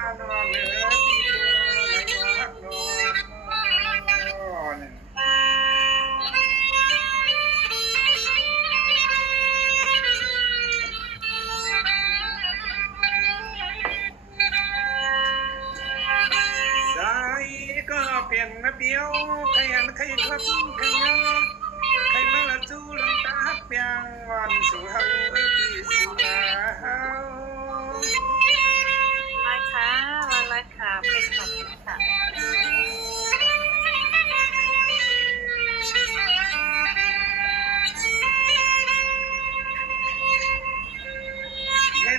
าโนเนื้อตีตัวในวักโนสายก็เปลี่ยนมาเบี้ยวขยันขยันครับขยันใครมาละจูลงตาเปียงวันสู่เฮาปีสู่เฮามาค่ะมาละค่ะเป็นค่ะเป็นค่ะ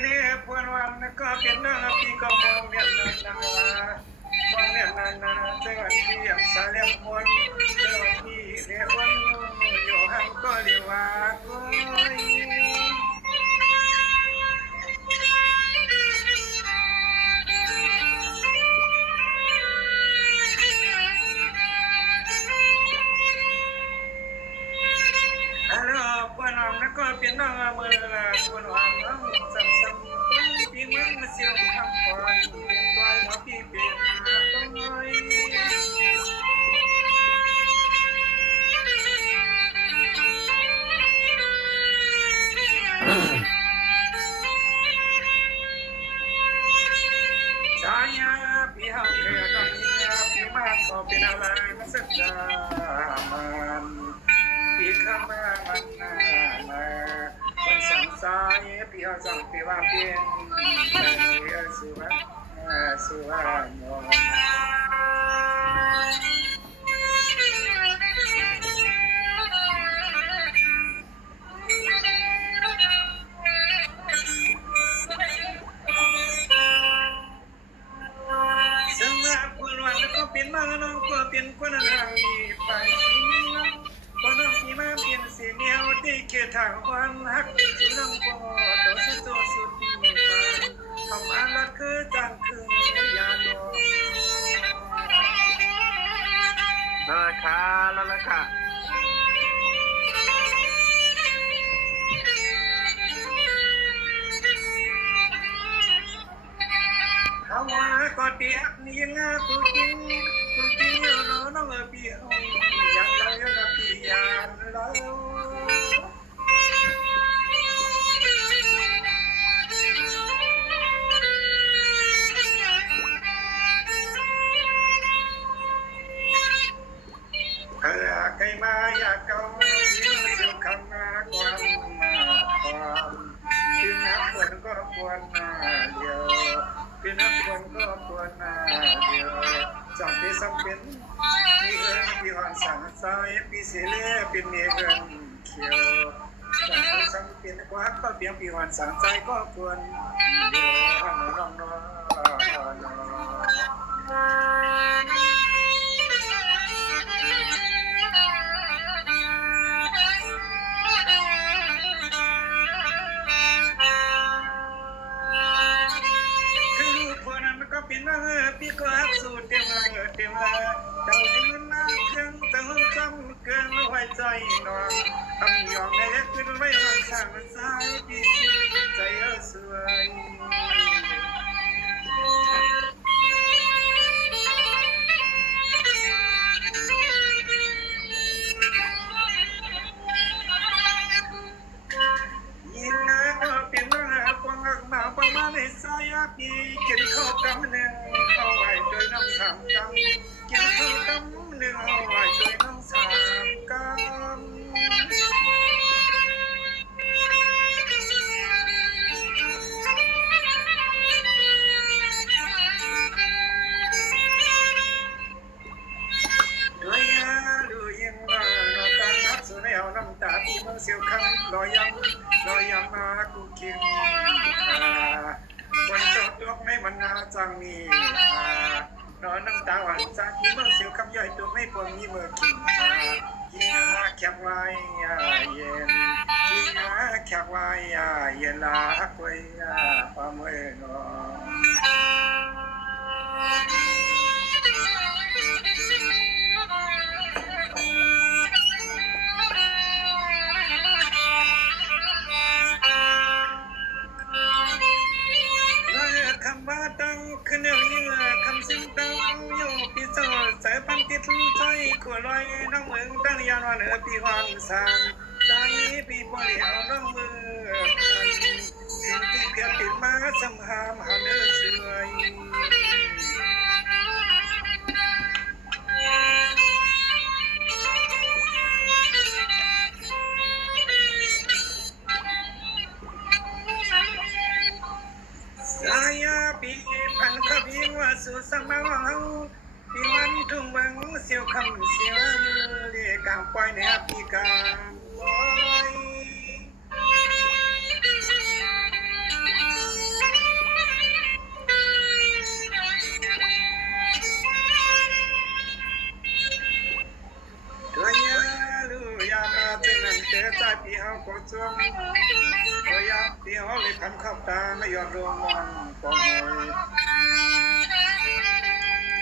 เนี่ยพวนวันก็เป็นนาปีก็มองเรียนนามองเรียนนาเจ้าที่ยังสาเลียมมนเจ้าที่เรียกวันอยู่ห่างก็เรียกว่าก้อยฮัลโหลพวนวันก็เป็นนาเมื่อละพวนวันซ้ำคนที่มึงมาเสียงคำพรเป็นตัวเราพี่เป็นมาต้องไงสายพี่เฮาเคยต้องมีพี่มาขอเป็นอะไรมาสักจามันพี่ข้ามามันนาคนสั่งสายพี่เฮาสั่งพี่ว่าเป็นสุวรรณสุวรรณสำหรับคนวันก็เป็นมาน้องก็เป็นคนทางนี้ไปคนน้องที่มาเป็นเสียเนียวที่เขตทางวันฮักที่น้องก็ตัวสุดตัวสุดที่มีไปทำอันละคือจังคือยาโนนั่นแหละค่ะนั่นแหละค่ะเขาว่าก็เตียกนี่นะกูจริงอยู่น้องเปียยันเรายันปียันเราใครมาอยากเก่าที่มาสู่คำมาความคือนักควรก็ควรเดียวคือนักควรก็ควรเดียวจำเป็นสำเป็นมีเงินพี่หอนสั่งสายพี่เสียเล่เป็นเมียเงินเขียวจำเป็นสำเป็นกว่าก็เพียงพี่หอนสั่งใจก็ควรเดียวน้องก็เป็นมาพี่ก็ฮักสูดเต็มเต็มเจ้าให้มันมาเครื่องแต่ห้องจำเกินไว้ใจนอนทำยอมในเล็กขึ้นไว้วางสั่งสายพี่ใจสวยยินนะก็เป็นมาปองอักมาประมาณในสายพี่กินข้าวกำหนึ่งเข้าไว้โดยน้องสามกำกินข้าวกำหนึ่งเข้าไว้โดยน้องสามกำด้วยดูยิ่งว่าเราตั้งนับสู่ในเอาน้ำตาที่เมืองเสียวคำลอยยังมากูกินวันจบยกไม่มันนาจังมีนอนน้ำตาหวานจากที่เมืองเสียวคำย่อยตัวไม่ปนมีเมื่อกินกินแคบไว้เย็นกินแคบไว้เย็นลาไว้ความเมื่อนคำว่าตั้งขึ้น ยานวันปีวันสังตอนนี้ปีบ่เหลียวน้องมือสิ่งที่เพียรติดมาสัมหามหาเนื้อสวยสายปีพันขบิงว่าสู่สมังปีวันทุ่งวังเสียวคำเสียวมือเรียกางปล่อยในปีกางปล่อยตัวยาลูยามาเจนันเจอใจปีเฮาก็จวงตัวยาปีเฮาเลยพันขอบตาไม่ยอมรวมมันปอง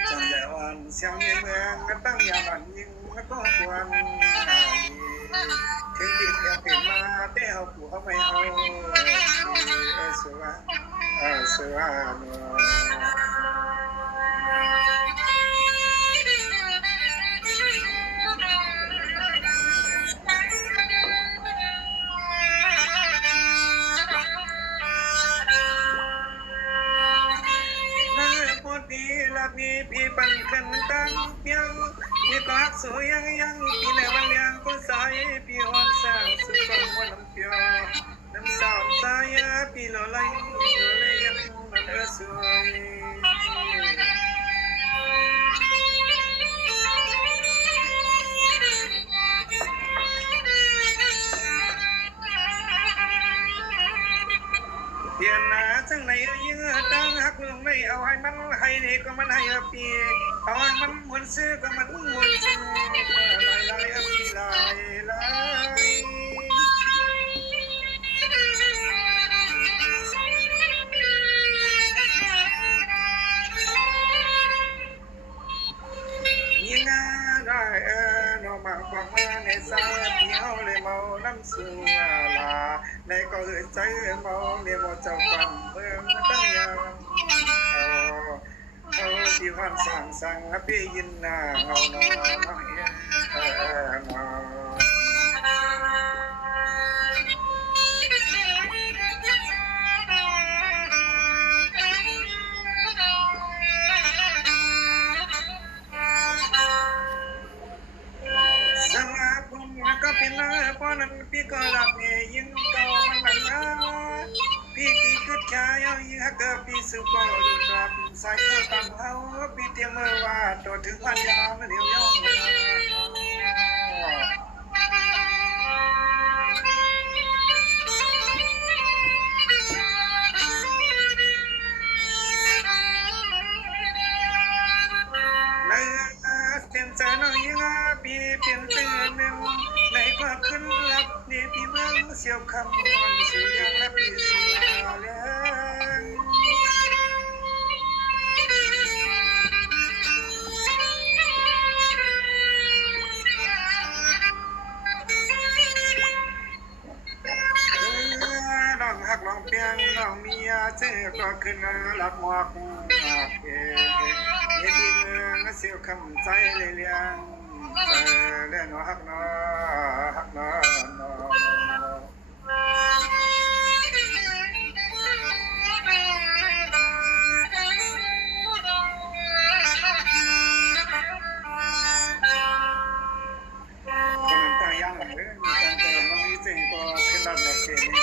จังใหญ่วันเสียงเมืองก็ตั้งยาบันยิงก็ควรถึงดีเพียงเป็นมาแต่เฮาผู้เฮาไม่เฮาสวะสวะเนาปีละปีพี่ปันกันตั้งเพียงพี่ก็ฮักสวยยังปีในวันเลี้ยงก็สายพี่หอนสร้างสุดก็วันน้ำเปียวน้ำดาวสายพี่โลไลยังมันสวยเพียนนาจังไหนยังตั้งหักลงไม่เอาให้มันให้นี่ก็มันให้ปีเอาให้มันมวนซื้อก็มันมวนซื้อลายพี่ลายยิ่งได้น้องมาฟังมาในสายเที่ยวเลยเมาน้ำสูงลาในก็ใจเมาเนี่ยมอเจ้าความเมืองตั้งยามเอาที่วันสั่งพี่ยินหน้าเงาหนสังอาคุณก็เป็นเพราะนั้นพี่ก็รักเนี่ยยิ่งเก่ามันพี่ที่คิดแค่ยังฮักพี่สุขก็ดูครับสายก็ตามเขาพี่เตรียมเมื่อว่าตัวถึงพันยามเดี๋ยวย่องในเส้นใจน้อยยังพี่เปลี่ยนเตือนหนึ่งในความขึ้นรับนี่พี่เมืองเสียวคำวันเสียงและพี่เสียแล้วน้องหักน้องเปียงน้องเมียเจอก็ขึ้นหลับหมอกเฮ็ดดีเมืองเสียวคำใจเลยเลี้ยงเล่นหักน้อหักน้อคนต่างยังหลังมีการเติมน้องมีสิ่งก็ขึ้นรับในเกณฑ์